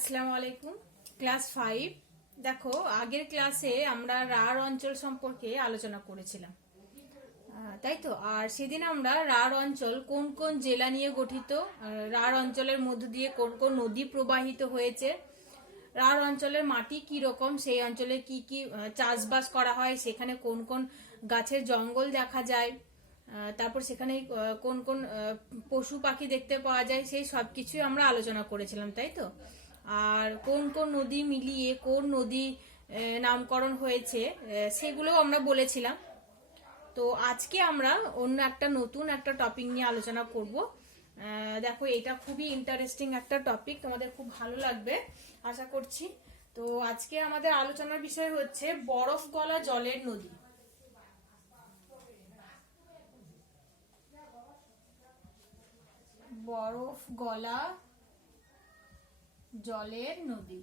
আসসালামু আলাইকুম। ক্লাস 5 দেখো, আগের ক্লাসে আমরা রাঢ় অঞ্চল সম্পর্কে আলোচনা করেছিলাম, তাই তো। আর সেদিন আমরা রাঢ় অঞ্চল কোন কোন জেলা নিয়ে গঠিত, রাঢ় অঞ্চলের মধ্য দিয়ে কোন কোন নদী প্রবাহিত হয়েছে, রাঢ় অঞ্চলের মাটি কি রকম, সেই অঞ্চলে কি কি চাষবাস করা হয়, সেখানে কোন কোন গাছের জঙ্গল দেখা যায়, তারপর সেখানে কোন কোন পশু পাখি দেখতে পাওয়া যায়, সেই সব কিছুই আমরা আলোচনা করেছিলাম, তাই তো। আর কোন কোন নদী মিলিয়ে কোন নদী নামকরণ হয়েছে সেগুলোও আমরা বলেছিলাম। তো আজকে আমরা অন্য একটা নতুন একটা টপিক নিয়ে আলোচনা করব। দেখো, এটা খুবই ইন্টারেস্টিং একটা টপিক, তোমাদের খুব ভালো লাগবে আশা করছি। তো আজকে আমাদের আলোচনার বিষয় হচ্ছে বরফ গলা জলের নদী। বরফ গলা জলের নদী।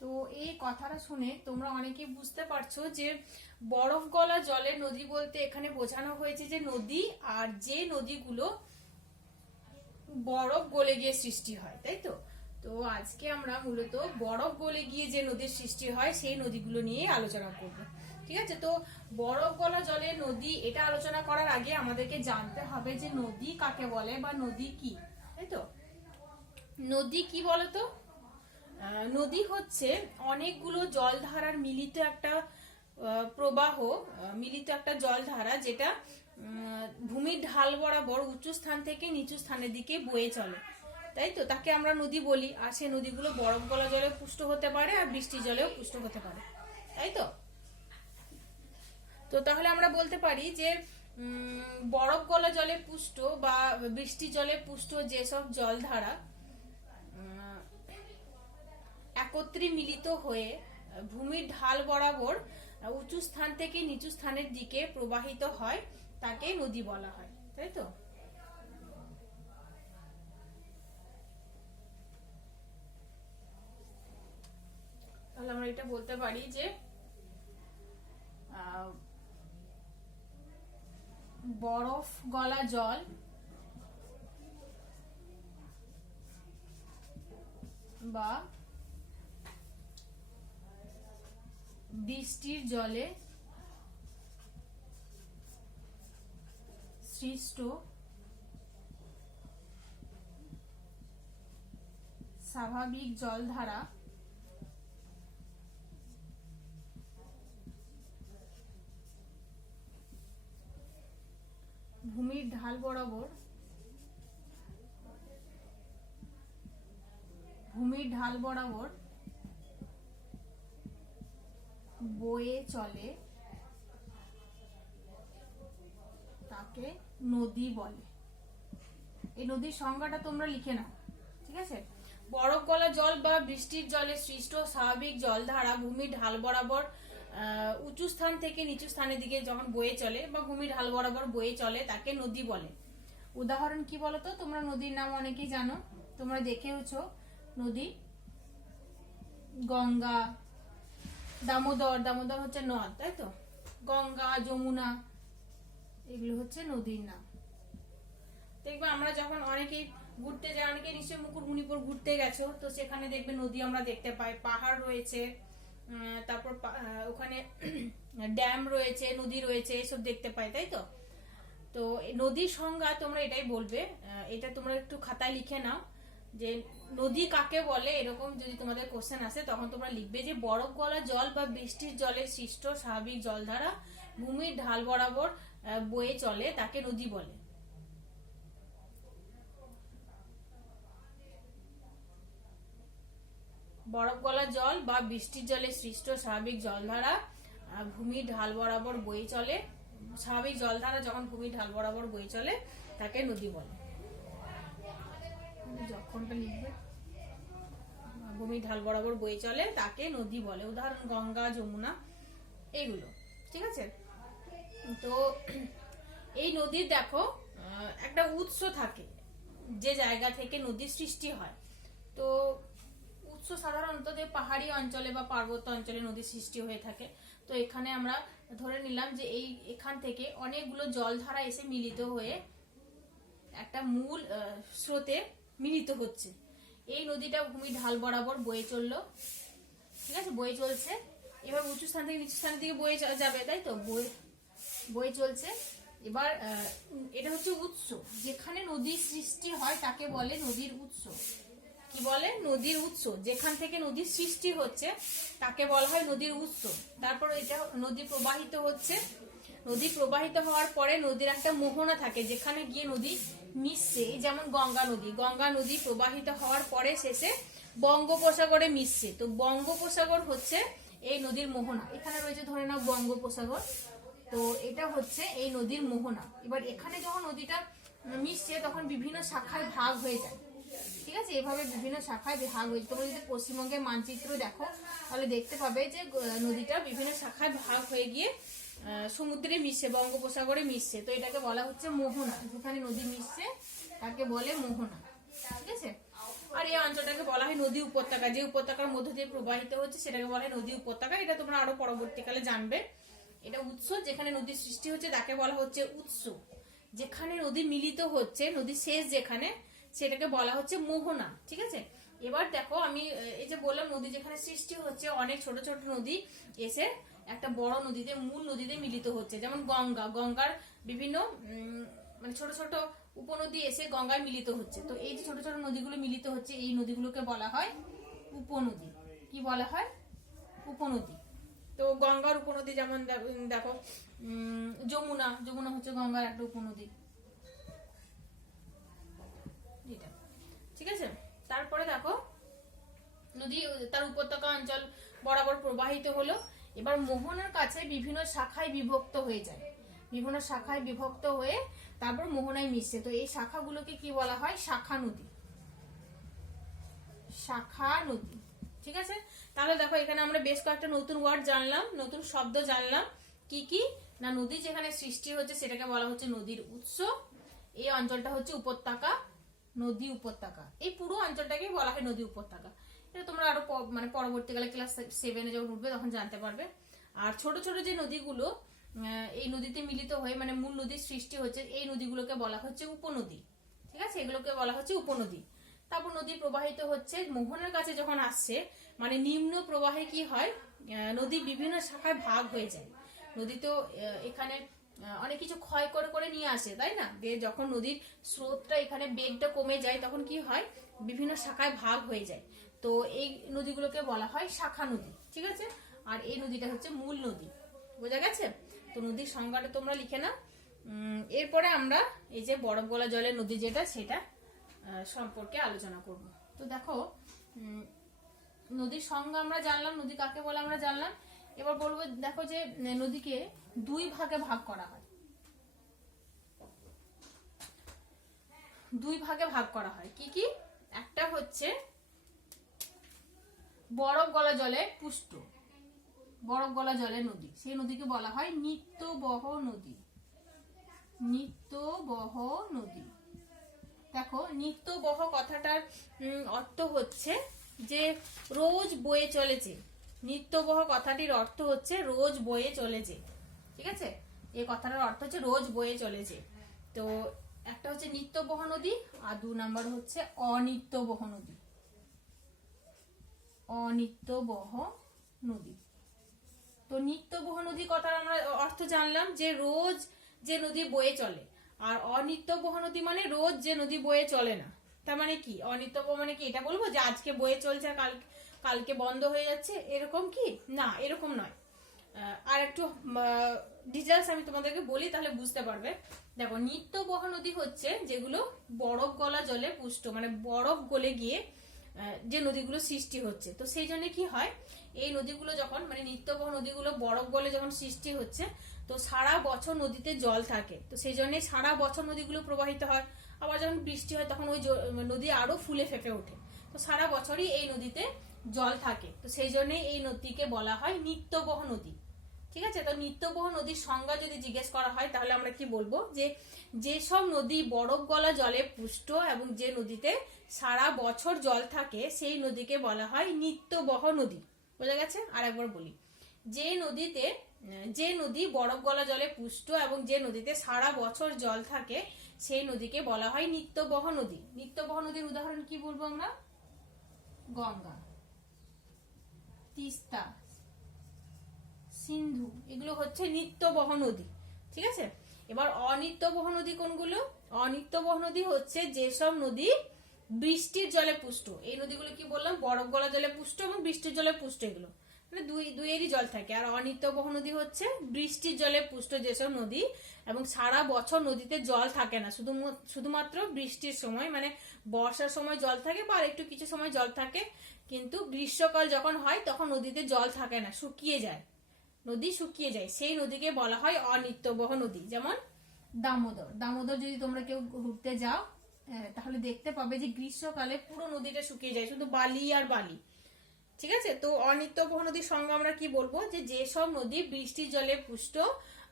তো এই কথাটা শুনে তোমরা অনেকেই বুঝতে পারছো যে বরফ গলা জলের নদী বলতে এখানে বোঝানো হয়েছে যে নদী, আর যে নদীগুলো বরফ গলে গিয়ে সৃষ্টি হয়, তাই তো। তো আজকে আমরা মূলত বরফ গলে গিয়ে যে নদীর সৃষ্টি হয় সেই নদীগুলো নিয়ে আলোচনা করব, ঠিক আছে। তো বরফ গলা জলের নদী এটা আলোচনা করার আগে আমাদেরকে জানতে হবে যে নদী কাকে বলে বা নদী কি, তাই তো। নদী কি বলতো? নদী হচ্ছে অনেকগুলো জলধারার মিলিত একটা প্রবাহ, মিলিত একটা জলধারা, যেটা ভূমির ঢাল বরাবর উঁচু স্থান থেকে নিচু স্থানের দিকে বয়ে চলে, তাই তো। তাকে আমরা নদী বলি। আর সেই নদীগুলো বরফ গলা জলে পুষ্ট হতে পারে আর বৃষ্টি জলেও পুষ্ট হতে পারে, তাই তো। তো তাহলে আমরা বলতে পারি যে বরফ গলা জলে পুষ্ট বা বৃষ্টি জলে পুষ্ট যেসব জলধারা একত্রে মিলিত হয়ে ভূমির ঢাল বরাবর উঁচু স্থান থেকে নিচু স্থানের দিকে প্রবাহিত হয় তাকে নদী বলা হয়, তাই তো। তাহলে আমরা এটা বলতে পারি যে বরফ গলা জল বা বৃষ্টির জলে সৃষ্ট স্বাভাবিক জলধারা ভূমির ঢাল বরাবর বয়ে চলে তাকে নদী বলে। এই নদীর সংজ্ঞাটা তোমরা লিখে নাও, ঠিক আছে। বরফ গলা জল বা বৃষ্টির জলে সৃষ্ট স্বাভাবিক জলধারা ভূমির ঢাল বরাবর উঁচু স্থান থেকে নিচু স্থানের দিকে যখন বয়ে চলে বা ভূমির ঢাল বরাবর বয়ে চলে তাকে নদী বলে। উদাহরণ কি বলতো? তোমরা নদীর নাম অনেকেই জানো, তোমরা দেখেওছো নদী। গঙ্গা, দামোদর হচ্ছে নদ, তাই তো। গঙ্গা, যমুনা, এগুলো হচ্ছে নদীর নাম। দেখবে আমরা যখন অনেকেই ঘুরতে যাই, অনেকে নিশ্চয়ই মুকুটমণিপুর ঘুরতে গেছো, তো সেখানে দেখবে নদী আমরা দেখতে পাই, পাহাড় রয়েছে, তারপর ওখানে ড্যাম রয়েছে, নদী রয়েছে, এসব দেখতে পাই, তাই তো। তো নদীর সংজ্ঞা তোমরা এটাই বলবে, এটা তোমরা একটু খাতায় লিখে নাও যে নদী কাকে বলে। এরকম যদি তোমাদের কোশ্চেন আসে তখন তোমরা লিখবে যে বরফ গলা জল বা বৃষ্টির জলে সৃষ্ট স্বাভাবিক জলধারা ভূমির ঢাল বরাবর বয়ে চলে তাকে নদী বলে। বরফ গলা জল বা বৃষ্টির জলে সৃষ্ট স্বাভাবিক জলধারা ভূমির ঢাল বরাবর বয়ে চলে, স্বাভাবিক জলধারা যখন ভূমির ঢাল বরাবর বয়ে চলে তাকে নদী বলে। যখনটা লিখবে ভূমির ঢাল বরাবর বয়ে চলে তাকে নদী বলে। উদাহরণ গঙ্গা, যমুনা, এগুলো, ঠিক আছে। তো এই নদীর দেখো একটা উৎস থাকে, যে জায়গা থেকে নদীর সৃষ্টি হয়। তো উৎস সাধারণত পাহাড়ি অঞ্চলে বা পার্বত্য অঞ্চলে নদীর সৃষ্টি হয়ে থাকে। তো এখানে আমরা ধরে নিলাম যে এখান থেকে অনেকগুলো জলধারা এসে মিলিত হয়ে একটা মূল স্রোতে মিলিত হচ্ছে। এই নদীটা ভূমির ঢাল বরাবর বয়ে চললো, ঠিক আছে, বয়ে চলছে। এবার উঁচু স্থান থেকে নিচু স্থানের দিকে বয়ে যাবে, তাই তো, বয়ে চলছে। এবার এটা হচ্ছে উৎস, যেখানে নদীর সৃষ্টি হয় তাকে বলে নদীর উৎস। কি বলে? নদীর উৎস। যেখান থেকে নদীর সৃষ্টি হচ্ছে তাকে বলা হয় নদীর উৎস। তারপর এটা নদী প্রবাহিত হচ্ছে, নদী প্রবাহিত হওয়ার পরে নদীর একটা মোহনা থাকে যেখানে গিয়ে নদী মিশছে, যেমন গঙ্গা নদী। গঙ্গা নদী প্রবাহিত হওয়ার পরে শেষে বঙ্গোপসাগরে মিশছে। তো বঙ্গোপসাগর হচ্ছে এই নদীর মোহনা। এখানে রয়েছে ধরে নাও বঙ্গোপসাগর, তো এটা হচ্ছে এই নদীর মোহনা। এবার এখানে যখন নদীটা মিশছে তখন বিভিন্ন শাখায় ভাগ হয়ে যায়, ঠিক আছে, এভাবে বিভিন্ন শাখায় ভাগ হয়েছে। তোমরা যদি পশ্চিমবঙ্গের মানচিত্র দেখো তাহলে দেখতে পাবে যে নদীটা বিভিন্ন শাখায় ভাগ হয়ে গিয়ে সমুদ্রে মিশছে, বঙ্গোপসাগরে মিশছে। তো এটাকে বলা হচ্ছে মোহনা। যেখানে নদী মিশছে তাকে বলে মোহনা, ঠিক আছে। আর এই অঞ্চলটাকে বলা হয় নদী উপত্যকা। যে উপত্যকার মধ্য দিয়ে প্রবাহিত হচ্ছে সেটাকে বলা হয় নদী উপত্যকা। এটা তোমরা আরো পরবর্তীকালে জানবে। এটা উৎস, যেখানে নদীর সৃষ্টি হচ্ছে তাকে বলা হচ্ছে উৎস। যেখানে নদী মিলিত হচ্ছে, নদীর শেষ যেখানে, সেটাকে বলা হচ্ছে মোহনা, ঠিক আছে। এবার দেখো আমি এই যে বললাম নদী যেখানে সৃষ্টি হচ্ছে, অনেক ছোট ছোট নদী এসে একটা বড় নদীতে, মূল নদীতে মিলিত হচ্ছে। যেমন গঙ্গার বিভিন্ন মানে ছোট ছোট উপনদী এসে গঙ্গায় মিলিত হচ্ছে। তো এই যে ছোট ছোট নদীগুলো মিলিত হচ্ছে, এই নদীগুলোকে বলা হয় উপনদী। কি বলা হয়? উপনদী। তো গঙ্গার উপনদী যেমন দেখো যমুনা হচ্ছে গঙ্গার একটা উপনদী, ঠিক আছে। তারপরে দেখো নদী তার উপত্যকা অঞ্চল বরাবর প্রবাহিত হলো। এবার মোহনার কাছে বিভিন্ন শাখায় বিভক্ত হয়ে যায়, বিভিন্ন শাখায় বিভক্ত হয়ে তারপর মোহনায় মিশছে। তো এই শাখাগুলোকে কি বলা হয়? শাখা নদী। শাখা নদী, ঠিক আছে। তাহলে দেখো এখানে আমরা বেশ কয়েকটা নতুন ওয়ার্ড জানলাম, নতুন শব্দ জানলাম। কি কি না, নদী যেখানে সৃষ্টি হচ্ছে সেটাকে বলা হচ্ছে নদীর উৎস। এই অঞ্চলটা হচ্ছে উপত্যকা, নদী উপত্যকা। এই পুরো অঞ্চলটাকে বলা হয় নদী উপত্যকা। এটা তোমরা আরো মানে পরবর্তীকালে ক্লাস 7-এ যখন উঠবে তখন জানতে পারবে। আর ছোট ছোট যে নদীগুলো এই নদীতে মিলিত হয়ে মানে মূল নদীর সৃষ্টি হচ্ছে, এই নদীগুলোকে বলা হচ্ছে উপনদী, ঠিক আছে, এগুলোকে বলা হচ্ছে উপনদী। তারপর নদী প্রবাহিত হচ্ছে, মোহনার কাছে যখন আসছে মানে নিম্ন প্রবাহে কি হয়, নদী বিভিন্ন শাখায় ভাগ হয়ে যায়। নদী তো এখানে অনেক কিছু ক্ষয় করে করে নিয়ে আসে, তাই না। যখন নদীর স্রোতটা এখানে বেগটা কমে যায় তখন কি হয়, বিভিন্ন শাখায় ভাগ হয়ে যায়। তো এই নদীগুলোকে বলা হয় শাখা নদী, ঠিক আছে। আর এই নদীটা হচ্ছে মূল নদী। বোঝা গেছে? তো নদীর সংজ্ঞাটা তোমরা লিখে নাও। এরপরে আমরা এই যে বরফ গলা জলের নদী যেটা, সেটা সম্পর্কে আলোচনা করব। তো দেখো নদীর সংজ্ঞা আমরা জানলাম, নদী কাকে বলে আমরা জানলাম। এবার বলবো দেখো যে নদীকে দুই ভাগে ভাগ করা হয়, দুই ভাগে ভাগ করা হয়। কি কি? একটা হচ্ছে বরফ গলা জলে পুষ্ট, বরফ গলা জলের নদী, সেই নদীকে বলা হয় নিত্যবহ নদী। নিত্যবহ নদী। দেখো নিত্যবহ কথাটার অর্থ হচ্ছে যে রোজ বয়ে চলেছে। নিত্যবহ কথাটির অর্থ হচ্ছে রোজ বয়ে চলেছে, ঠিক আছে। এই কথাটার অর্থ হচ্ছে রোজ বয়ে চলেছে। তো একটা হচ্ছে নিত্যবহ নদী আর 2 নাম্বার হচ্ছে অনিত্যবহ নদী। অনিত্যবহ নদী। তো নিত্যবহ নদী কথার আমরা অর্থ জানলাম যে রোজ যে নদী বয়ে চলে। আর অনিত্যবহ নদী মানে রোজ যে নদী বয়ে চলে না। তার মানে কি? অনিত্যবহ মানে কি এটা বলবো যে আজকে বয়ে চলছে আর কালকে বন্ধ হয়ে যাচ্ছে, এরকম কি? না, এরকম নয়। আর একটু ডিটেলস আমি তোমাদেরকে বলি তাহলে বুঝতে পারবে। দেখো নিত্যবহ নদী হচ্ছে যেগুলো বরফ গলা জলে পুষ্ট, মানে বরফ গলে গিয়ে যে নদীগুলো সৃষ্টি হচ্ছে। তো সেই জন্য কি হয়, এই নদীগুলো যখন মানে নিত্যবহ নদীগুলো বরফ গলে যখন সৃষ্টি হচ্ছে, তো সারা বছর নদীতে জল থাকে। তো সেই জন্য সারা বছর নদীগুলো প্রবাহিত হয়। আবার যখন বৃষ্টি হয় তখন ওই নদী আরো ফুলে ফেপে ওঠে। তো সারা বছরই এই নদীতে জল থাকে। তো সেই জন্য এই নদীকে বলা হয় নিত্যবহ নদী, ঠিক আছে। তো নিত্যবহ নদীর সংজ্ঞা যদি জিজ্ঞেস করা হয় তাহলে আমরা কি বলবো, যে যেসব নদী বরফ গলা জলে পুষ্ট এবং যে নদীতে সারা বছর জল থাকে সেই নদীকে বলা হয় নিত্যবহ নদী। বোঝা গেছে? আর একবার বলি, যে নদী বরফ গলা জলে পুষ্ট এবং যে নদীতে সারা বছর জল থাকে সেই নদীকে বলা হয় নিত্যবহ নদী। নিত্যবহ নদীর উদাহরণ কি বলবো আমরা? গঙ্গা, তিস্তা, সিন্ধু, এগুলো হচ্ছে নিত্যবহ নদী। ঠিক আছে, এবার অনিত্যবহ নদী কোনগুলো? অনিত্যবহ নদী হচ্ছে যেসব নদী বৃষ্টির জলে পুষ্ট। এই নদীগুলো কি বললাম? বরফ গলা জলে পুষ্ট এবং বৃষ্টির জলে পুষ্ট, এগুলো মানে দুইয়েরই জল থাকে। আর অনিত্যবহ নদী হচ্ছে বৃষ্টির জলে পুষ্ট যেসব নদী, এবং সারা বছর নদীতে জল থাকে না, শুধুমাত্র বৃষ্টির সময় মানে বর্ষার সময় জল থাকে বা একটু কিছু সময় জল থাকে, কিন্তু গ্রীষ্মকাল যখন হয় তখন নদীতে জল থাকে না, শুকিয়ে যায়, নদী শুকিয়ে যায়, সেই নদীকে বলা হয় অনিত্যবহ নদী। যেমন দামোদর। দামোদর যদি তোমরা কেউ ঘুরতে যাও তাহলে দেখতে পাবে যে গ্রীষ্মকালে পুরো নদীটা শুকিয়ে যায়, শুধু বালি আর বালি। ঠিক আছে, তো অনিত্যবহ নদীর সঙ্গে আমরা কি বলবো? যে যেসব নদী বৃষ্টির জলে পুষ্ট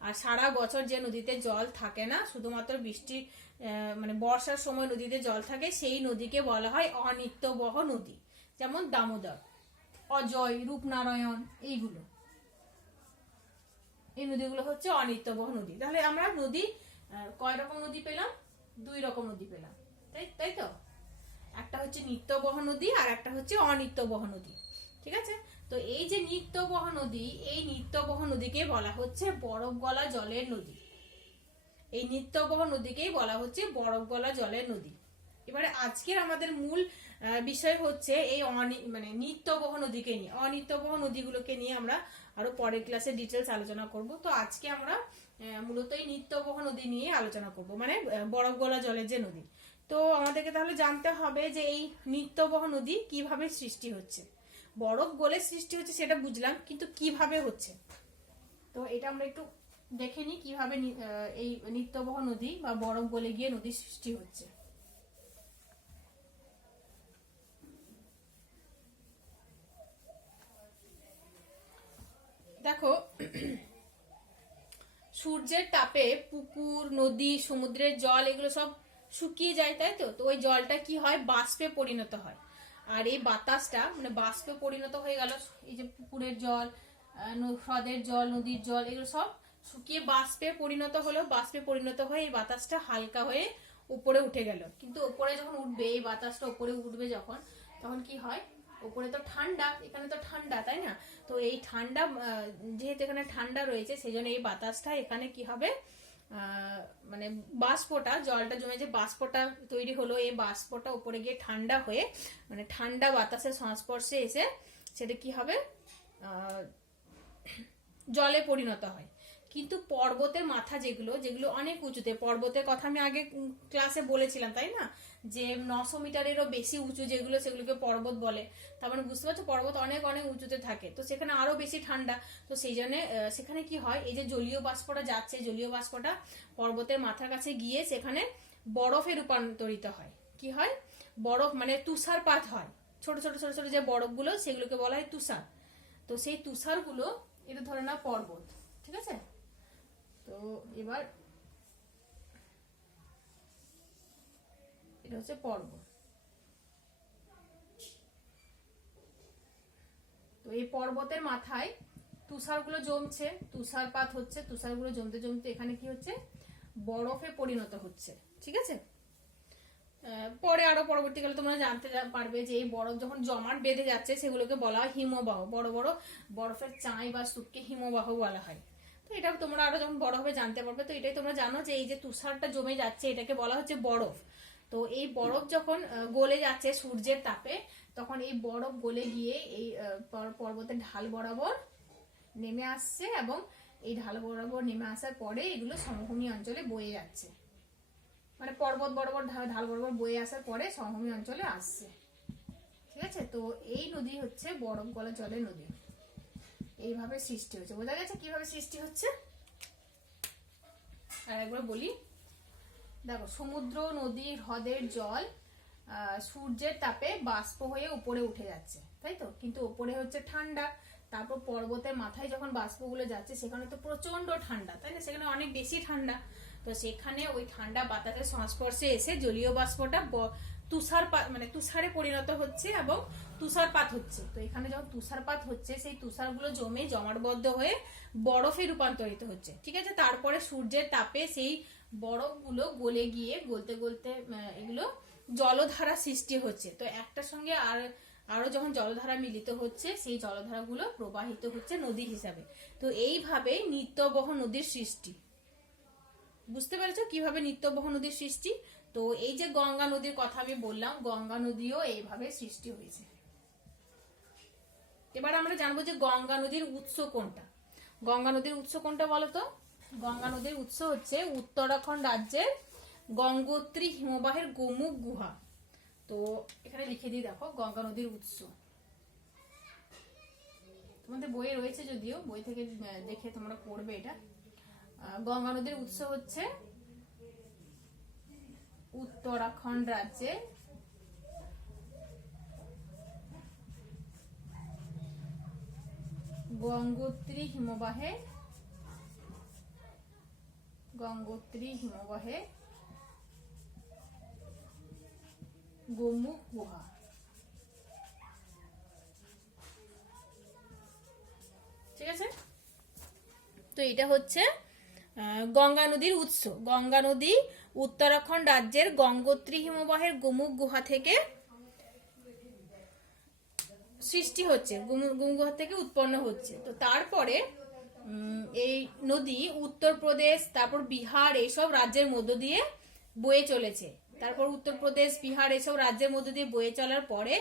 আর সারা বছর যে নদীতে জল থাকে না, শুধুমাত্র বৃষ্টি মানে বর্ষার সময় নদীতে জল থাকে, সেই নদীকে বলা হয় অনিত্যবহ নদী। যেমন দামোদর, অজয়, রূপনারায়ণ, এইগুলো, এই নদীগুলো হচ্ছে অনিত্যবহ নদী। তাহলে আমরা নদী কয় রকম নদী পেলাম? 2 রকম নদী পেলাম, তাই তো? একটা হচ্ছে নিত্যবহ নদী আর একটা হচ্ছে অনিত্যবহ নদী। ঠিক আছে, তো এই যে নিত্যবহ নদী, এই নিত্যবহ নদীকে বলা হচ্ছে বরফ গলা জলের নদী। এই নিত্যবহ নদীকেই বলা হচ্ছে বরফ গলা জলের নদী। এবারে আজকের আমাদের মূল বিষয় হচ্ছে এই মানে নিত্যবহ নদীকে নিয়ে। অনিত্যবহ নদীগুলোকে নিয়ে আমরা আরো পরের ক্লাসে ডিটেলস আলোচনা করব। তো আজকে আমরা মূলত এই নিত্যবহ নদী নিয়ে আলোচনা করব, মানে বরফ গলা জলের যে নদী। তো আমাদেরকে তাহলে জানতে হবে যে এই নিত্যবহ নদী কিভাবে সৃষ্টি হচ্ছে। বরফ গলে সৃষ্টি হচ্ছে সেটা বুঝলাম, কিন্তু কিভাবে হচ্ছে, তো এটা আমরা একটু দেখে নিই কিভাবে এই নিত্যবহ নদী বা বরফ গলে গিয়ে নদী সৃষ্টি হচ্ছে। দেখো, সূর্যের তাপে পুকুর, নদী, সমুদ্রের জল এগুলো সব শুকিয়ে যায়, তাই তো? তো ওই জলটা কি হয়? বাষ্পে পরিণত হয়। আর এই বাতাসটা মানে বাষ্পে পরিণত হয়ে গেল, এই যে পুকুরের জল, হ্রদের জল, নদীর জল, এগুলো সব শুকিয়ে বাষ্পে পরিণত হলো। বাষ্পে পরিণত হয়ে এই বাতাসটা হালকা হয়ে উপরে উঠে গেল। কিন্তু উপরে যখন উঠবে, এই বাতাসটা উপরে উঠবে যখন, তখন কি হয়? উপরে তো ঠান্ডা, এখানে তো ঠান্ডা, তাই না? তো এই ঠান্ডা, যেহেতু এখানে ঠান্ডা রয়েছে, সেই জন্য এই বাতাসটা এখানে কি হবে? মানে বাষ্পটা, জলটা জমে যে বাষ্পটা তৈরি হলো, এই বাষ্পটা উপরে গিয়ে ঠান্ডা হয়ে, মানে ঠান্ডা বাতাসের সংস্পর্শে এসে সেটা কি হবে? জলে পরিণত হয়। কিন্তু পর্বতের মাথা যেগুলো যেগুলো অনেক উঁচুতে, পর্বতের কথা আমি আগে ক্লাসে বলেছিলাম, তাই না? যে 900 মিটারেরও বেশি উঁচু যেগুলো, সেগুলোকে পর্বত বলে। তার মানে বুঝতে পারছো, পর্বত অনেক অনেক উঁচুতে থাকে, তো সেখানে আরো বেশি ঠান্ডা। তো সেই জন্য সেখানে কি হয়? এই যে জলীয় বাষ্পটা যাচ্ছে, জলীয় বাষ্পটা পর্বতের মাথার কাছে গিয়ে সেখানে বরফে রূপান্তরিত হয়। কি হয়? বরফ মানে তুষারপাত হয়। ছোট ছোট ছোট ছোট যে বরফগুলো, সেগুলোকে বলা হয় তুষার। তো সেই তুষারগুলো, এটা ধরে না পর্বত। ঠিক আছে, তো এবার এটা হচ্ছে পর্বত। তো এই পর্বতের মাথায় তুষারগুলো জমছে, তুষারপাত হচ্ছে, তুষারগুলো জমতে জমতে এখানে কি হচ্ছে? বরফে পরিণত হচ্ছে। ঠিক আছে, পরে আরো পরবর্তীকালে তোমরা জানতে পারবে যে এই বরফ যখন জমাট বেঁধে যাচ্ছে, সেগুলোকে বলা হয় হিমবাহ। বড় বড় বরফের চাই বা স্তূপকে হিমবাহ বলা হয়। তো এটা তোমরা আরো যখন বড় হবে জানতে পারবে। তো এটাই তোমরা জানো যে এই যে তুষারটা জমে যাচ্ছে, এটাকে বলা হচ্ছে বরফ। তো এই বরফ যখন গলে যাচ্ছে সূর্যের তাপে, তখন এই বরফ গলে গিয়ে এই পর্বতের ঢাল বরাবর নেমে আসছে, এবং এই ঢাল বরাবর নেমে আসার পরে এগুলো সমভূমি অঞ্চলে বয়ে যাচ্ছে। মানে পর্বত বরাবর ঢাল বরাবর বয়ে আসার পরে সমভূমি অঞ্চলে আসছে। ঠিক আছে, তো এই নদী হচ্ছে বরফ গলা জলের নদী। এইভাবে সৃষ্টি হচ্ছে। বোঝা গেছে কিভাবে সৃষ্টি হচ্ছে? আর একবার বলি, দেখো, সমুদ্র, নদী, হ্রদের জল সূর্যের তাপে বাষ্প হয়ে উপরে উঠে যাচ্ছে, তাই তো? কিন্তু উপরে হচ্ছে ঠান্ডা, তারপর পর্বতের মাথায় যখন বাষ্পগুলো যাচ্ছে, সেখানে তো প্রচন্ড ঠান্ডা, তাই না? সেখানে অনেক বেশি ঠান্ডা। তো সেখানে ওই ঠান্ডা বাতাসের সংস্পর্শে এসে জলীয় বাষ্পটা তুষারপাত মানে তুষারে পরিণত হচ্ছে এবং তুষারপাত হচ্ছে। তো এখানে যখন তুষারপাত হচ্ছে, সেই তুষারগুলো জমে জমাটবদ্ধ হয়ে বরফে রূপান্তরিত হচ্ছে। ঠিক আছে, তারপরে সূর্যের তাপে সেই বরফগুলো গলে গিয়ে গলতে গলতে এগুলো জলধারা সৃষ্টি হচ্ছে। তো একটার সঙ্গে আরো যখন জলধারা মিলিত হচ্ছে সেই জলধারাগুলো প্রবাহিত হচ্ছে নদী হিসাবে। তো এইভাবে নিত্যবহ নদীর সৃষ্টি। বুঝতে পেরেছো কিভাবে নিত্যবহ নদীর সৃষ্টি? তো এই যে গঙ্গা নদীর কথা আমি বললাম, গঙ্গা নদীও এইভাবে সৃষ্টি হয়েছে। এবার আমরা জানবো যে গঙ্গা নদীর উৎস কোনটা। গঙ্গা নদীর উৎস কোনটা বলতো? গঙ্গা নদীর উৎস হচ্ছে উত্তরাখণ্ড রাজ্যের গঙ্গোত্রী হিমবাহের গোমুখ গুহা। তো এখানে লিখে দিই, দেখো গঙ্গা নদীর উৎস তোমাদের বইয়ে রয়েছে, যদিও বই থেকে দেখে তোমরা পড়বে এটা। গঙ্গা নদীর উৎস হচ্ছে উত্তরাখণ্ড রাজ্যে গঙ্গোত্রী হিমবাহে গোমুখ গুহা। ঠিক আছে, তো এটা হচ্ছে গঙ্গা নদীর উৎস। গঙ্গা নদী উত্তরাখণ্ড রাজ্যের গঙ্গোত্রী হিমবাহের গোমুখ গুহা থেকে সৃষ্টি হচ্ছে, গোমুখ গুহা থেকে উৎপন্ন হচ্ছে। তো তারপরে এই নদী উত্তরপ্রদেশ, তারপর বিহার, এইসব রাজ্যের মধ্য দিয়ে বয়ে চলেছে। তারপর উত্তরপ্রদেশ, বিহার এইসব রাজ্যের মধ্য দিয়ে বয়ে চলার পরে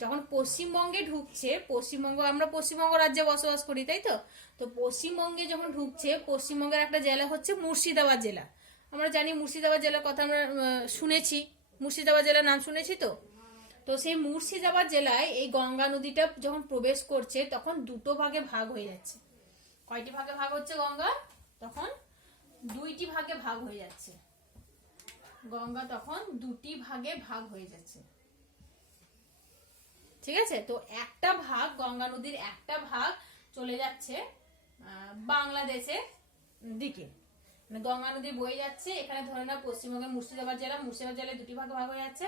যখন পশ্চিমবঙ্গে ঢুকছে, আমরা পশ্চিমবঙ্গ রাজ্যে বসবাস করি, তাই তো? তো পশ্চিমবঙ্গে যখন ঢুকছে, পশ্চিমবঙ্গের একটা জেলা হচ্ছে মুর্শিদাবাদ জেলা। আমরা জানি মুর্শিদাবাদ জেলার কথা আমরা শুনেছি, মুর্শিদাবাদ জেলার নাম শুনেছি। তো সেই মুর্শিদাবাদ জেলায় এই গঙ্গা নদীটা যখন প্রবেশ করছে তখন দুটো ভাগে ভাগ হয়ে যাচ্ছে। কয়টি ভাগে ভাগ হচ্ছে গঙ্গা? তখন দুইটি ভাগে ভাগ হয়ে যাচ্ছে। গঙ্গা তখন দুটি ভাগে ভাগ হয়ে যাচ্ছে। ঠিক আছে, তো একটা ভাগ, গঙ্গা নদীর একটা ভাগ চলে যাচ্ছে বাংলাদেশের দিকে। মানে গঙ্গা নদী বয়ে যাচ্ছে, এখানে ধরে না পশ্চিমবঙ্গের মুর্শিদাবাদ জেলায় দুটি ভাগে ভাগ হয়ে যাচ্ছে।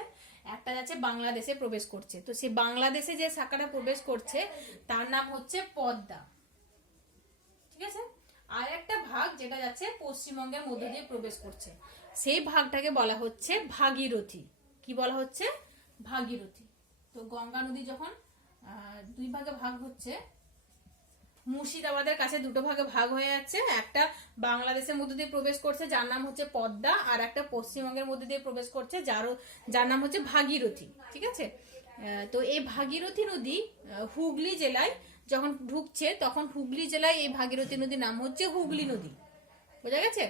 একটা যাচ্ছে বাংলাদেশে প্রবেশ করছে। তো সেই বাংলাদেশে যে শাখাটা প্রবেশ করছে তার নাম হচ্ছে পদ্মা। ঠিক আছে, আর একটা ভাগ যেটা যাচ্ছে পশ্চিমবঙ্গের মধ্য দিয়ে প্রবেশ করছে, সেই ভাগটাকে বলা হচ্ছে ভাগীরথী। কি বলা হচ্ছে? ভাগীরথী। তো গঙ্গা নদী যখন দুই ভাগে ভাগ হচ্ছে, মুর্শিদাবাদের কাছে দুটো ভাগে ভাগ হয়ে যাচ্ছে। একটা বাংলাদেশের মধ্যে দিয়ে প্রবেশ করছে যার নাম হচ্ছে পদ্মা, আর একটা পশ্চিমবঙ্গের মধ্যে দিয়ে প্রবেশ করছে যার নাম হচ্ছে ভাগীরথী। ঠিক আছে, তো এই ভাগীরথী নদী হুগলি জেলায় যখন ঢুকছে তখন হুগলি জেলায় এই ভাগীরথী নদীর নাম হচ্ছে হুগলি নদী। বোঝা গেছে?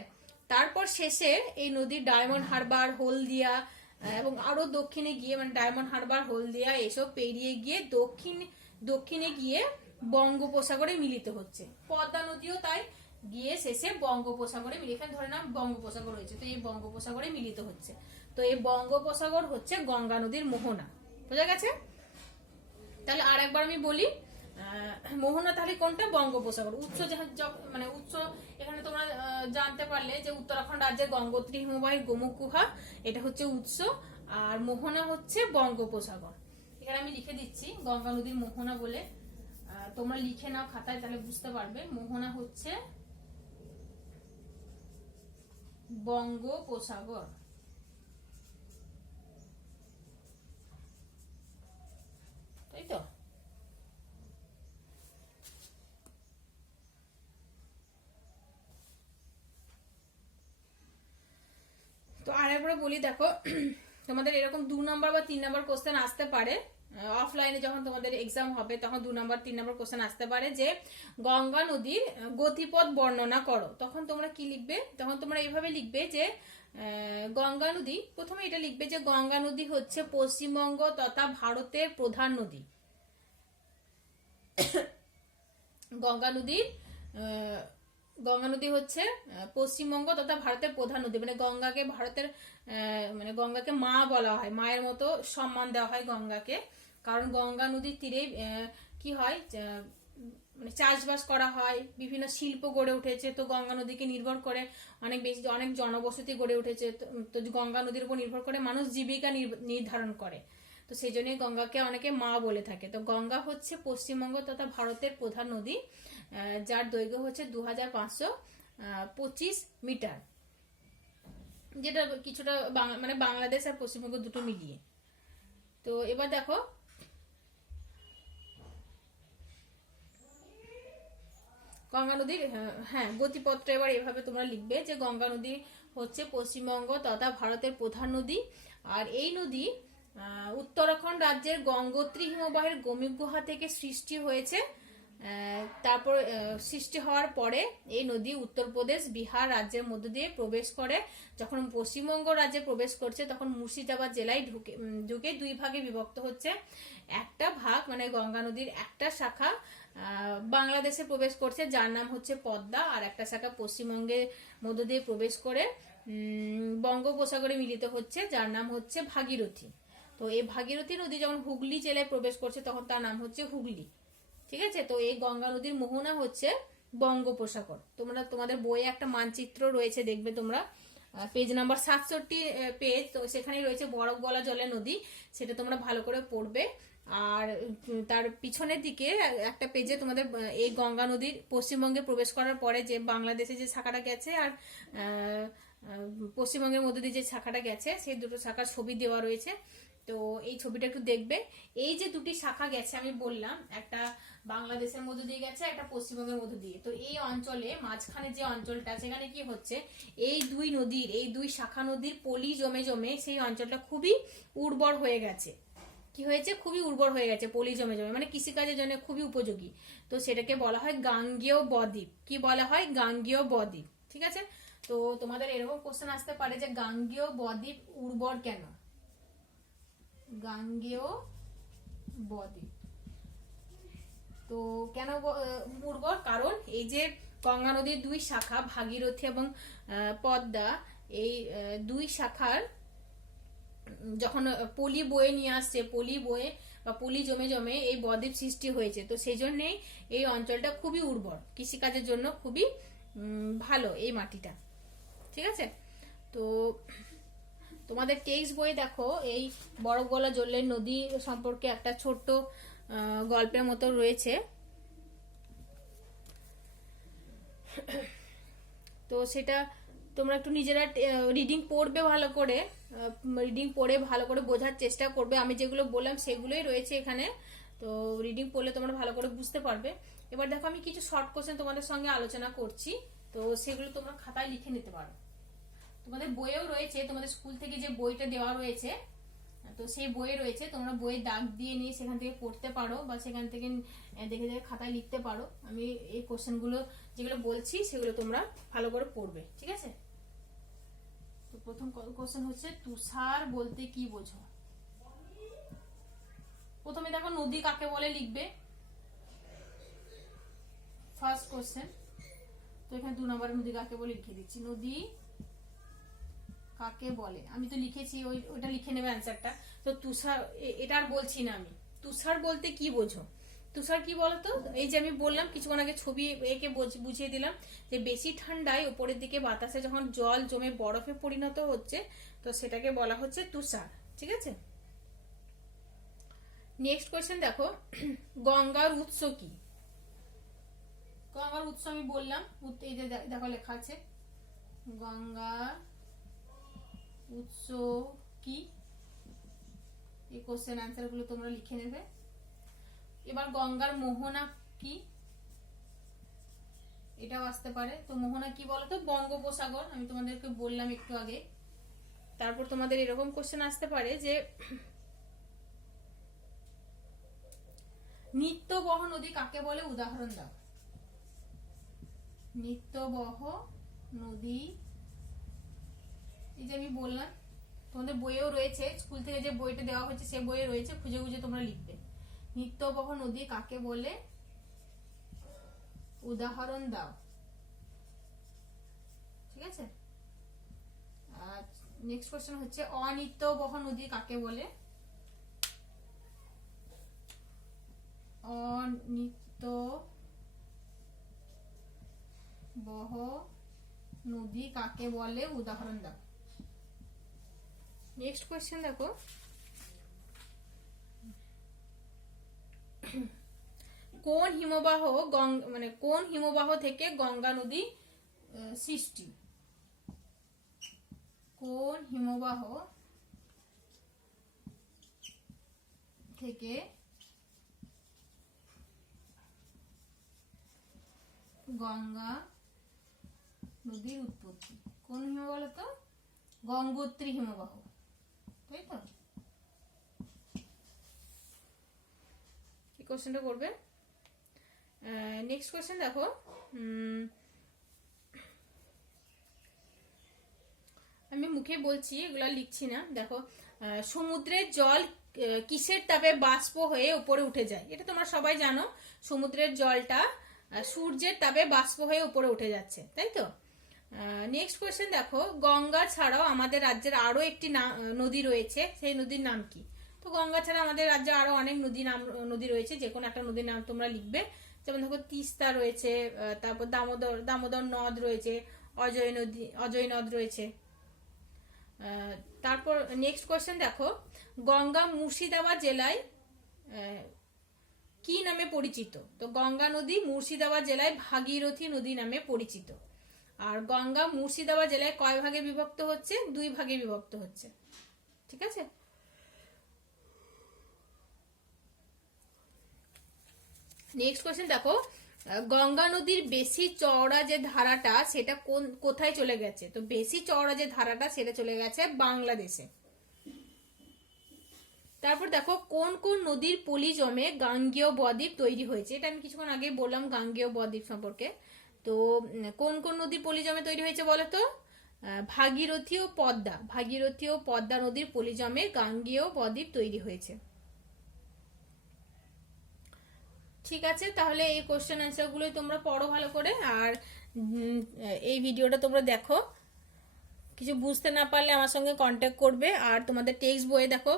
তারপর শেষে এই নদী ডায়মন্ড হারবার, হলদিয়া এবং আরো দক্ষিণে গিয়ে, মানে ডায়মন্ড হারবার, হলদিয়া এসব পেরিয়ে গিয়ে দক্ষিণে গিয়ে বঙ্গোপসাগরে মিলিত হচ্ছে। পদ্মা নদীও তাই গিয়ে শেষে বঙ্গোপসাগরে এখানে ধরে নাম বঙ্গোপসাগর হয়েছে, তো এই বঙ্গোপসাগরে মিলিত হচ্ছে। তো এই বঙ্গোপসাগর হচ্ছে গঙ্গা নদীর মোহনা। বোঝা গেছে? তাহলে আর একবার আমি বলি, মোহনা তাহলে কোনটা? বঙ্গোপসাগর। উৎস মানে উৎস এখানে তোমরা জানতে পারলে যে উত্তরাখণ্ড রাজ্যের গঙ্গোত্রী হিমবাহের গোমুখ গুহা, এটা হচ্ছে উৎস, আর মোহনা হচ্ছে বঙ্গোপসাগর। এখানে আমি লিখে দিচ্ছি গঙ্গা নদীর মোহনা বলে, তোমরা লিখে নাও খাতায়, তাহলে বুঝতে পারবে। মোহনা হচ্ছে বঙ্গোপসাগর। তাই তো? তো আর একবার বলি, দেখো তোমাদের এরকম 2 নম্বর বা 3 নম্বর কোশ্চেন আসতে পারে অফলাইনে, যখন তোমাদের এক্সাম হবে তখন 2 নম্বর 3 নম্বর কোশ্চেন আসতে পারে যে গঙ্গা নদীর গতিপথ বর্ণনা করো। তখন তোমরা কি লিখবে? তখন তোমরা এইভাবে লিখবে যে গঙ্গা নদী, প্রথমে এটা লিখবে যে গঙ্গা নদী হচ্ছে পশ্চিমবঙ্গ তথা ভারতের প্রধান নদী। গঙ্গা নদী হচ্ছে পশ্চিমবঙ্গ তথা ভারতের প্রধান নদী। মানে গঙ্গাকে মা বলা হয়, মায়ের মতো সম্মান দেওয়া হয় গঙ্গাকে। কারণ গঙ্গা নদীর তীরে কি হয়, মানে চাষবাস করা হয়, বিভিন্ন শিল্প গড়ে উঠেছে। তো গঙ্গা নদীকে নির্ভর করে অনেক জনবসতি গড়ে উঠেছে। তো গঙ্গা নদীর উপর নির্ভর করে মানুষ জীবিকা নির্ধারণ করে। তো সেই জন্যই গঙ্গাকে অনেকে মা বলে থাকে। তো গঙ্গা হচ্ছে পশ্চিমবঙ্গ তথা ভারতের প্রধান নদী, যার দৈর্ঘ্য হচ্ছে 2525 মিটার, যেটা কিছুটা মানে বাংলাদেশ আর পশ্চিমবঙ্গ দুটো মিলিয়ে। তো এবার দেখো গঙ্গা নদীর হ্যাঁ গতিপত্র এবার এভাবে তোমরা লিখবে যে গঙ্গা নদী হচ্ছে পশ্চিমবঙ্গ তথা ভারতের প্রধান নদী। আর এই নদী উত্তরাখণ্ড রাজ্যের গঙ্গোত্রী হিমবাহের গোমুখ গুহা থেকে সৃষ্টি হয়েছে। তারপর সৃষ্টি হওয়ার পরে এই নদী উত্তরপ্রদেশ বিহার রাজ্যের মধ্য দিয়ে প্রবেশ করে। যখন পশ্চিমবঙ্গ রাজ্যে প্রবেশ করছে তখন মুর্শিদাবাদ জেলায় ঢুকে দুই ভাগে বিভক্ত হচ্ছে। একটা ভাগ মানে গঙ্গা নদীর একটা শাখা বাংলাদেশে প্রবেশ করছে যার নাম হচ্ছে পদ্মা, আর একটা শাখা পশ্চিমবঙ্গের মধ্য দিয়ে প্রবেশ করে বঙ্গোপসাগরে মিলিত হচ্ছে যার নাম হচ্ছে ভাগীরথী। তো এই ভাগীরথী নদী যখন হুগলি জেলায় প্রবেশ করছে তখন তার নাম হচ্ছে হুগলি। ঠিক আছে, তো এই গঙ্গা নদীর মোহনা হচ্ছে বঙ্গোপসাগর। তোমাদের বইয়ে একটা মানচিত্র রয়েছে, দেখবে তোমরা পেজ নাম্বার 67 পেজ, তো সেখানেই রয়েছে বরফ গলা জলের নদী, সেটা তোমরা ভালো করে পড়বে। আর তার পিছনের দিকে একটা পেজে তোমাদের এই গঙ্গা নদীর পশ্চিমবঙ্গে প্রবেশ করার পরে যে বাংলাদেশে যে শাখাটা গেছে আর পশ্চিমবঙ্গের মধ্যে দিয়ে যে শাখাটা গেছে সেই দুটো শাখার ছবি দেওয়া রয়েছে। তো এই ছবিটা একটু দেখবে। এই যে দুটি শাখা গেছে আমি বললাম, একটা বাংলাদেশের মধ্য দিয়ে গেছে, একটা পশ্চিমবঙ্গের মধ্য দিয়ে। তো এই অঞ্চলে মাঝখানে যে অঞ্চলটা সেখানে কি হচ্ছে, এই দুই শাখা নদীর পলি জমে জমে সেই অঞ্চলটা খুবই উর্বর হয়ে গেছে। কি হয়েছে, খুবই উর্বর হয়ে গেছে, পলি জমে জমে, মানে কৃষিকাজের জন্য খুবই উপযোগী। তো সেটাকে বলা হয় গাঙ্গেয় বদ্বীপ। কি বলা হয়, গাঙ্গেয় বদ্বীপ। ঠিক আছে, তো তোমাদের এরকম কোশ্চেন আসতে পারে যে গাঙ্গেয় বদ্বীপ উর্বর কেন। গাঙ্গেয় বদ্বীপ তো কেন উর্বর, কারণ এই যে গঙ্গা নদীর দুই শাখা ভাগীরথী এবং পদ্মা, এই দুই শাখার যখন পলি বয়ে নিয়ে আসছে, পলি বয়ে বা পলি জমে জমে এই বদ্বীপ সৃষ্টি হয়েছে। তো সেই জন্যেই এই অঞ্চলটা খুবই উর্বর, কৃষিকাজের জন্য খুবই ভালো এই মাটিটা। ঠিক আছে, তো তোমাদের টেক্সট বই দেখো এই বরফ গলা জলের নদী সম্পর্কে একটা ছোট্ট গল্পের মতো রয়েছে। তো সেটা তোমরা একটু নিজেরা রিডিং পড়বে, ভালো করে রিডিং পড়ে ভালো করে বোঝার চেষ্টা করবে। আমি যেগুলো বললাম সেগুলোই রয়েছে এখানে, তো রিডিং পড়লে তোমরা ভালো করে বুঝতে পারবে। এবার দেখো আমি কিছু শর্ট কোশ্চেন তোমাদের সঙ্গে আলোচনা করছি, তো সেগুলো তোমরা খাতায় লিখে নিতে পারো। তোমাদের বইয়েও রয়েছে, তোমাদের স্কুল থেকে যে বইটা দেওয়া রয়েছে তো সেই বইয়ে রয়েছে, তোমরা বইয়ে দাগ দিয়ে নিয়ে সেখান থেকে পড়তে পারো বা সেখান থেকে দেখে দেখে খাতায় লিখতে পারো। আমি এই কোশ্চেনগুলো যেগুলো বলছি সেগুলো তোমরা ভালো করে পড়বে। ঠিক আছে, তো প্রথম কোশ্চেন হচ্ছে তুষার বলতে কি বোঝো। প্রথমে দেখো নদী কাকে বলে লিখবে, ফার্স্ট কোশ্চেন। তো এখানে 2 নম্বরের নদী কাকে বলে লিখে দিচ্ছি, নদী কাকে বলে। আমি তো লিখেছি, ওইটা লিখে নেবে অ্যান্সারটা। তো তুষার, এটা আর বলছি না আমি। তুষার বলতে কি বোঝো, তুষার কি বলতো, এই যে আমি বললাম কিছুক্ষণ আগে ছবি একে বুঝিয়ে দিলাম যে বেশি ঠান্ডায় উপরের দিকে বাতাসে যখন জল জমে বরফে পরিণত হচ্ছে তো সেটাকে বলা হচ্ছে তুষার। ঠিক আছে, নেক্সট কোয়েশ্চেন দেখো, গঙ্গার উৎস কি। গঙ্গার উৎস আমি বললাম, এই যে দেখো লেখা আছে গঙ্গার উৎস কি। এই কোশ্চেন অ্যান্সার গুলো তোমরা লিখে নেবে। এবার গঙ্গার মোহনা কি, এটাও আসতে পারে। তো মোহনা কি বলতো, বঙ্গোপসাগর, আমি তোমাদেরকে বললাম একটু আগে। তারপর তোমাদের এরকম কোশ্চেন আসতে পারে যে নিত্যবহ নদী কাকে বলে, উদাহরণ দাও। নিত্যবহ নদী, এই যে আমি বললাম তোমাদের বইয়েও রয়েছে, স্কুল থেকে যে বইটা দেওয়া হয়েছে সে বইয়ে রয়েছে, খুঁজে খুঁজে তোমরা লিখবে নিত্যবহ নদী কাকে বলে, উদাহরণ দাও। ঠিক আছে, নেক্সট কোশ্চেন হচ্ছে অনিত্যবহ নদী কাকে বলে। অনিত্যবহ নদী কাকে বলে, উদাহরণ দাও। নেক্সট কোয়েশ্চেন দেখো, কোন হিমবাহ মানে কোন হিমবাহ থেকে গঙ্গা নদী সৃষ্টি। কোন হিমবাহ থেকে গঙ্গা নদীর উৎপত্তি কোন হিমবাহ বলতো? গঙ্গোত্রী হিমবাহ, তাই তো? এই কোশ্চেনটা করবে। নেক্সট কোশ্চেন দেখো, আমি মুখে বলছি, এগুলা লিখছি না। দেখো, সমুদ্রের জল কিসের তাপে বাষ্প হয়ে উপরে উঠে যায়? এটা তোমরা সবাই জানো, সমুদ্রের জলটা সূর্যের তাপে বাষ্প হয়ে উপরে উঠে যাচ্ছে, তাই তো? নেক্সট কোয়েশ্চেন দেখো, গঙ্গা ছাড়াও আমাদের রাজ্যের আরো একটি নদী রয়েছে, সেই নদীর নাম কি? তো গঙ্গা ছাড়া আমাদের রাজ্যে আরো অনেক নদী রয়েছে, যে কোনো একটা নদীর নাম তোমরা লিখবে। যেমন দেখো, তিস্তা রয়েছে, তারপর দামোদর নদ রয়েছে, অজয় নদ রয়েছে। তারপর নেক্সট কোয়েশ্চেন দেখো, গঙ্গা মুর্শিদাবাদ জেলায় কি নামে পরিচিত? তো গঙ্গা নদী মুর্শিদাবাদ জেলায় ভাগীরথী নদী নামে পরিচিত। আর গঙ্গা মুর্শিদাবাদ জেলায় কয় ভাগে বিভক্ত হচ্ছে? 2 ভাগে বিভক্ত হচ্ছে, ঠিক আছে? নেক্সট কোয়েশ্চেন দেখো, গঙ্গা নদীর বেশি চওড়া যে ধারাটা সেটা কোথায় চলে গেছে? তো বেশি চওড়া যে ধারাটা সেটা চলে গেছে বাংলাদেশে। তারপর দেখো, কোন কোন নদীর পলি জমে গাঙ্গেয় বদ্বীপ তৈরি হয়েছে? এটা আমি কিছুক্ষণ আগে বললাম গাঙ্গেয় বদ্বীপ সম্পর্কে। তো কোন কোন নদীর পলি জমে তৈরি হয়েছে বলো তো? ভাগীরথী ও পদ্মা নদীর পলি জমে গাঙ্গেয় বদ্বীপ তৈরি হয়েছে। ঠিক আছে, তাহলে এই কোশ্চেন অ্যান্সার গুলোই তোমরা পড়ো ভালো করে, আর এই ভিডিওটা তোমরা দেখো। কিছু বুঝতে না পারলে আমার সঙ্গে কন্ট্যাক্ট করবে। আর তোমাদের টেক্সট বইয়ে দেখো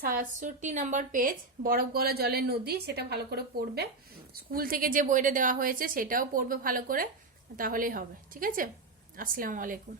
67 নাম্বার পেজ, বরফ গলা জলের নদী, সেটা ভালো করে পড়বে। স্কুল থেকে যে বইটা দেওয়া হয়েছে সেটাও পড়বে ভালো করে, তাহলেই হবে। ঠিক আছে, আসসালামু আলাইকুম।